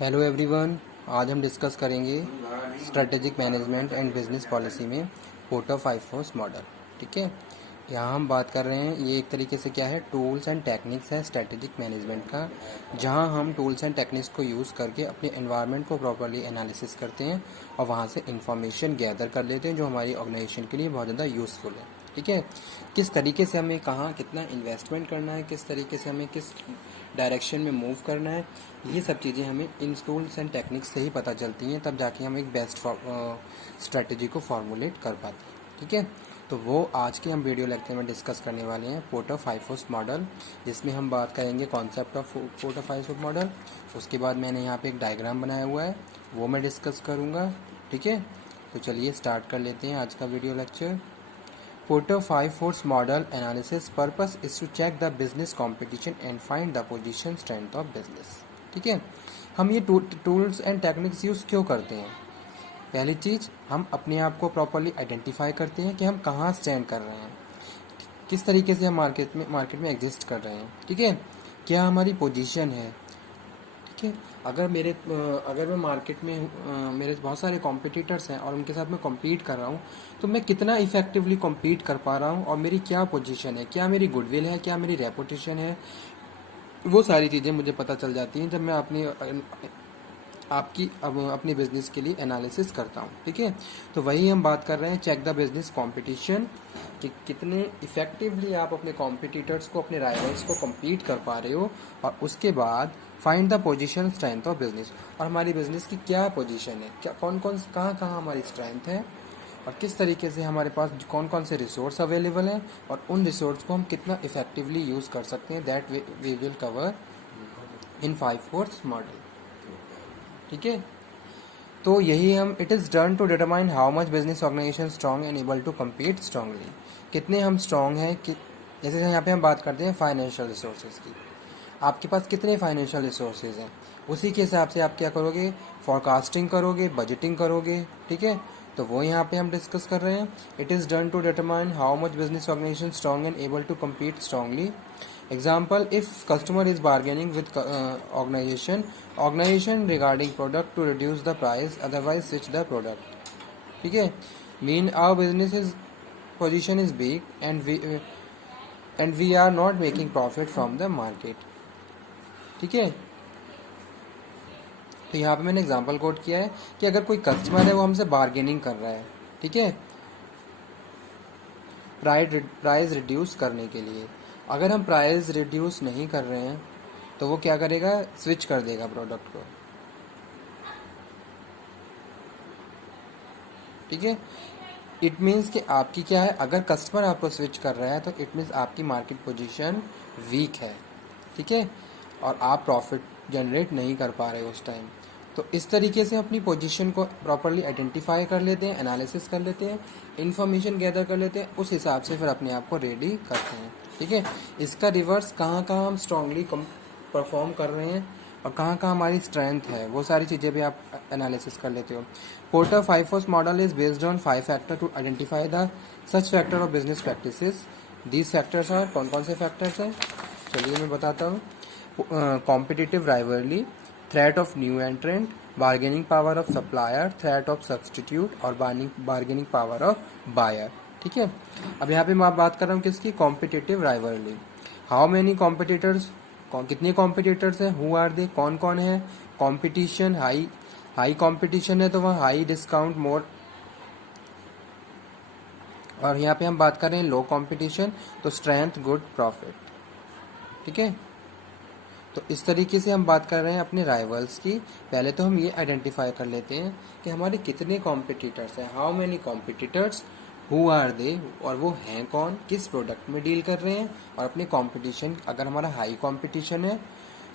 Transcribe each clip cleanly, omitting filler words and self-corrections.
Hello everyone. आज हम discuss करेंगे strategic management and business policy में पोर्टर 5 फोर्स मॉडल। ठीक है, यहाँ हम बात कर रहे हैं, ये एक तरीके से क्या है, टूल्स एंड टेक्निक्स है स्ट्रेटेजिक मैनेजमेंट का, जहाँ हम टूल्स एंड टेक्निक्स को यूज़ करके अपने एनवायरनमेंट को प्रॉपर्ली एनालिसिस करते हैं और वहाँ से इंफॉर्मेशन गैदर कर लेते हैं जो हमारी ऑर्गेनाइजेशन के लिए बहुत ज़्यादा यूज़फुल है। ठीक है, किस तरीके से हमें कहाँ कितना इन्वेस्टमेंट करना है, किस तरीके से हमें किस डायरेक्शन में मूव करना है, ये सब चीज़ें हमें इन टूल्स एंड टेक्निक्स से ही पता चलती हैं, तब जाके हम एक बेस्ट स्ट्रेटजी को फॉर्मुलेट कर पाते हैं। ठीक है, तो वो आज के हम वीडियो लेक्चर में डिस्कस करने वाले हैं पोर्टर 5 फोर्स मॉडल, जिसमें हम बात करेंगे concept of porter 5 force model. उसके बाद मैंने यहाँ पे एक डायग्राम बनाया हुआ है, वो मैं डिस्कस करूँगा। ठीक है, तो चलिए स्टार्ट कर लेते हैं आज का video lecture. Porter 5 force model analysis purpose is to check the business competition and find the position strength of business। ठीक है, हम ये टूल्स एंड टेक्निक्स यूज़ क्यों करते हैं? पहली चीज़, हम अपने आप को प्रॉपरली आइडेंटिफाई करते हैं कि हम कहाँ स्टैंड कर रहे हैं, किस तरीके से हम मार्केट में एग्जिस्ट कर रहे हैं। ठीक है, क्या हमारी पोजीशन है। ठीक है, अगर मैं मार्केट में मेरे बहुत सारे कॉम्पिटिटर्स हैं और उनके साथ मैं कॉम्पीट कर रहा हूँ, तो मैं कितना इफेक्टिवली कॉम्पीट कर पा रहा हूँ और मेरी क्या पोजीशन है, क्या मेरी गुडविल है, क्या मेरी रेपुटेशन है, वो सारी चीज़ें मुझे पता चल जाती हैं जब मैं अपनी बिजनेस के लिए एनालिसिस करता हूँ। ठीक है, तो वही हम बात कर रहे हैं, चेक द बिजनेस कंपटीशन, कि कितने इफेक्टिवली आप अपने कॉम्पिटिटर्स को, अपने राइवल्स को compete कर पा रहे हो, और उसके बाद find the position strength of business, और हमारी बिजनेस की क्या पोजीशन है, क्या कौन कहाँ कहाँ हमारी स्ट्रेंथ है, और किस तरीके से हमारे पास कौन कौन से रिसोर्स अवेलेबल हैं, और उन रिसोर्स को हम कितना इफेक्टिवली यूज़ कर सकते हैं। That we will cover in 5 force model. ठीक है, तो यही हम, it is done to determine how much business organisation strong and able to compete strongly, कितने हम स्ट्रॉन्ग हैं कि जैसे यहाँ पे हम बात करते हैं फाइनेंशियल रिसोर्सेज की, आपके पास कितने फाइनेंशियल रिसोर्सेज हैं, उसी के हिसाब से आप क्या करोगे, फॉरकास्टिंग करोगे, बजटिंग करोगे। ठीक है, तो वो यहाँ पे हम डिस्कस कर रहे हैं। It is done to determine how much business organisation strong and able to compete strongly. Example, if customer is bargaining with organization regarding product to reduce the price, otherwise switch the product। ठीक है, mean our business is position is big and we are not making profit from the market। ठीक है, तो यहाँ पे मैंने example coat किया है कि अगर कोई कस्टमर है वो हमसे बार्गेनिंग कर रहा है, ठीक है, प्राइस रिड्यूस करने के लिए, अगर हम प्राइस रिड्यूस नहीं कर रहे हैं तो वो क्या करेगा, स्विच कर देगा प्रोडक्ट को। ठीक है, इट मीन्स कि आपकी क्या है, अगर कस्टमर आपको स्विच कर रहा है तो इट मीन्स आपकी मार्केट पोजीशन वीक है। ठीक है, और आप प्रॉफिट जनरेट नहीं कर पा रहे उस टाइम। तो इस तरीके से अपनी पोजीशन को प्रॉपरली आइडेंटिफाई कर लेते हैं, एनालिसिस कर लेते हैं, इन्फॉर्मेशन गैदर कर लेते हैं, उस हिसाब से फिर अपने आप को रेडी करते हैं। ठीक है, इसका रिवर्स, कहाँ कहाँ हम स्ट्रांगली परफॉर्म कर रहे हैं और कहाँ कहाँ हमारी स्ट्रेंथ है, वो सारी चीज़ें भी आप एनालिसिस कर लेते हो। Porter 5 force model is based on 5 factor to identify the such factor of business practices. These factors are, कौन कौन से फैक्टर्स हैं, चलिए मैं बताता हूँ। Competitive rivalry, threat of new entrant, bargaining power of supplier, threat of substitute और bargaining power of buyer. ठीक है, अब यहाँ पे मैं बात कर रहा हूँ किसकी, competitive rivalry. How many competitors, कितने कॉम्पिटिटर्स हैं, हु आर दे, कौन कौन है, कॉम्पिटिशन, हाई कॉम्पिटिशन है तो वहाँ हाई डिस्काउंट मोर, और यहाँ पे हम बात कर रहे हैं लो कॉम्पिटिशन तो स्ट्रेंथ गुड प्रॉफिट। ठीक है, तो इस तरीके से हम बात कर रहे हैं अपने राइवल्स की। पहले तो हम ये आइडेंटिफाई कर लेते हैं कि हमारे कितने कॉम्पिटिटर्स हैं, how many competitors, who are they, और वो हैं कौन, किस प्रोडक्ट में डील कर रहे हैं, और अपने कंपटीशन, अगर हमारा हाई कंपटीशन है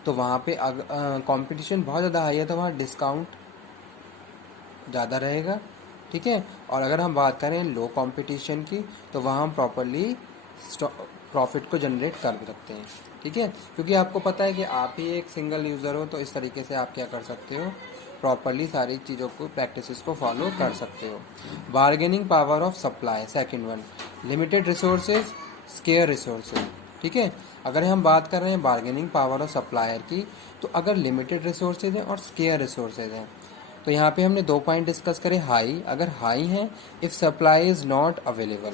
तो वहाँ पे कंपटीशन बहुत ज़्यादा हाई है तो वहाँ डिस्काउंट ज़्यादा रहेगा। ठीक है, और अगर हम बात करें लो कंपटीशन की तो वहाँ हम प्रॉपरली प्रॉफिट को जनरेट कर सकते हैं। ठीक है, क्योंकि आपको पता है कि आप ही एक सिंगल यूज़र हो, तो इस तरीके से आप क्या कर सकते हो, प्रॉपरली सारी चीज़ों को, प्रैक्टिसेस को फॉलो कर सकते हो। Bargaining power of supply, second one, limited resources, square resources. ठीक है। अगर हम बात कर रहे हैं बार्गेनिंग पावर ऑफ सप्लायर की, तो अगर लिमिटेड रिसोर्सेज हैं और स्केयर रिसोर्सेज हैं, तो यहाँ पे हमने 2 पॉइंट डिस्कस करे। हाई, अगर हाई है, if supply is not available,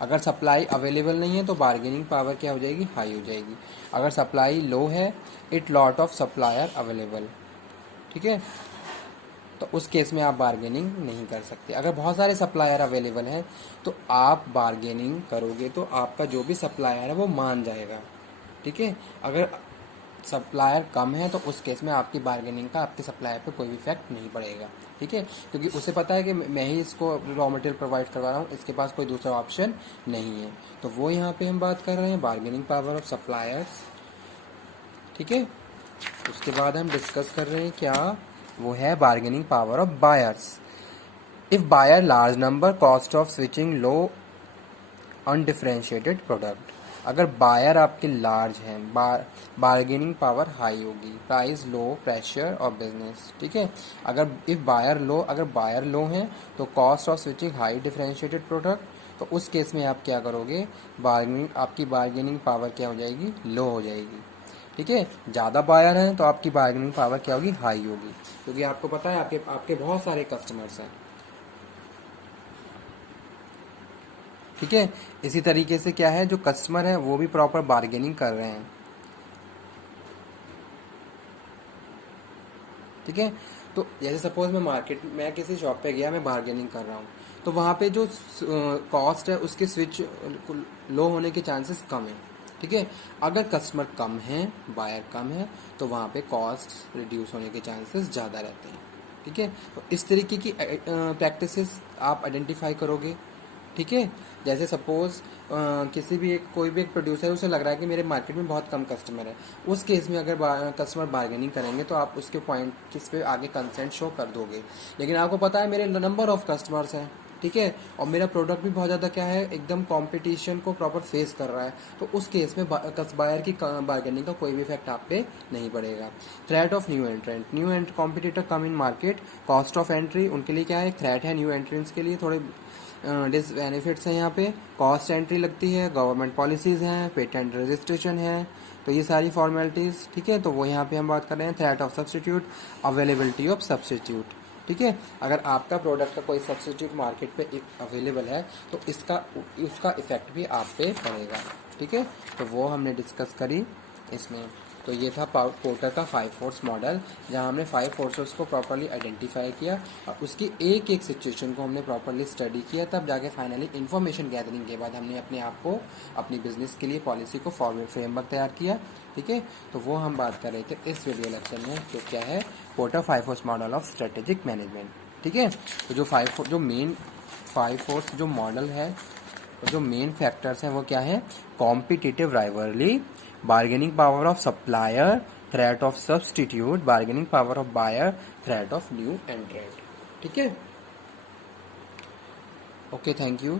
अगर सप्लाई अवेलेबल नहीं है तो बार्गेनिंग पावर क्या हो जाएगी, हाई हो जाएगी। अगर सप्लाई लो है, it lot of supplier available, ठीक है, तो उस केस में आप बार्गेनिंग नहीं कर सकते। अगर बहुत सारे सप्लायर अवेलेबल हैं तो आप बार्गेनिंग करोगे तो आपका जो भी सप्लायर है वो मान जाएगा, ठीक है। अगर सप्लायर कम है तो उस केस में आपकी बार्गेनिंग का आपके सप्लायर पे कोई भी इफेक्ट नहीं पड़ेगा, ठीक है, क्योंकि उसे पता है कि मैं ही इसको रॉ मटेरियल प्रोवाइड करवा रहा हूँ, इसके पास कोई दूसरा ऑप्शन नहीं है। तो वो यहाँ पे हम बात कर रहे हैं बार्गेनिंग पावर ऑफ सप्लायर्स, ठीक है। उसके बाद हम डिस्कस कर रहे हैं क्या, वो है bargaining power of buyers. If buyer large number, cost of switching low, undifferentiated product. अगर बायर आपके लार्ज हैं, बार्गेनिंग पावर हाई होगी, प्राइस लो, प्रेशर और बिजनेस, ठीक है। अगर इफ बायर लो, अगर बायर लो हैं तो cost of switching high, differentiated product, तो उस केस में आप क्या करोगे, आपकी बार्गेनिंग पावर क्या हो जाएगी, लो हो जाएगी, ठीक है। ज़्यादा बायर हैं तो आपकी बार्गेनिंग पावर क्या होगी, हाई होगी, क्योंकि आपको पता है आपके आपके बहुत सारे कस्टमर्स हैं, ठीक है। इसी तरीके से क्या है, जो कस्टमर है वो भी प्रॉपर बार्गेनिंग कर रहे हैं, ठीक है। तो जैसे सपोज मैं किसी शॉप पे गया, मैं बार्गेनिंग कर रहा हूँ, तो वहाँ पे जो कॉस्ट है उसके स्विच लो होने के चांसेस कम है, ठीक है। अगर कस्टमर कम है, बायर कम है, तो वहाँ पे कॉस्ट रिड्यूस होने के चांसेस ज़्यादा रहते हैं, ठीक है। तो इस तरीके की प्रैक्टिसेस आप आइडेंटिफाई करोगे, ठीक है। जैसे सपोज किसी भी कोई भी एक प्रोड्यूसर है, उसे लग रहा है कि मेरे मार्केट में बहुत कम कस्टमर है, उस केस में अगर कस्टमर बार्गेनिंग करेंगे तो आप उसके पॉइंट किस पे आगे कंसेंट शो कर दोगे। लेकिन आपको पता है मेरे नंबर ऑफ कस्टमर्स हैं, ठीक है, और मेरा प्रोडक्ट भी बहुत ज़्यादा क्या है, एकदम कंपटीशन को प्रॉपर फेस कर रहा है, तो उस केस में बायर की बार्गेनिंग का कोई भी इफेक्ट आप पे नहीं पड़ेगा। Threat of new ant competitor come in market, cost of entry, उनके लिए क्या है, थ्रेट है न्यू एंट्रेंस के लिए, थोड़े बेनिफिट्स हैं यहाँ पे, कॉस्ट एंट्री लगती है, गवर्नमेंट पॉलिसीज़ हैं, पेटेंट रजिस्ट्रेशन है, तो ये सारी फॉर्मेलिटीज़, ठीक है। तो वो यहाँ पे हम बात कर रहे हैं threat of substitute, availability of substitute, ठीक है। अगर आपका प्रोडक्ट का कोई सब्सटीट्यूट मार्केट पे अवेलेबल है तो उसका इफेक्ट भी आप पे पड़ेगा, ठीक है। तो वो हमने डिस्कस करी इसमें। तो ये था पोर्टर का 5 फोर्स मॉडल, जहाँ हमने 5 फोर्सेस को प्रॉपरली आइडेंटिफाई किया और उसकी एक एक सिचुएशन को हमने प्रॉपरली स्टडी किया, तब जाके फाइनली इन्फॉर्मेशन गैदरिंग के बाद हमने अपने आप को अपनी बिजनेस के लिए पॉलिसी को फॉरवर्ड फ्रेमवर्क तैयार किया, ठीक है। तो वो हम बात कर रहे थे इस वीडियो लेक्चर में, जो क्या है porter 5 force model of strategic management, ठीक है। तो जो मेन 5 फोर्स जो मॉडल है, जो मेन फैक्टर्स हैं वो क्या है, competitive rivalry, bargaining power of supplier, threat of substitute, bargaining power of buyer, threat of new entrant, ठीक है। Okay, thank you.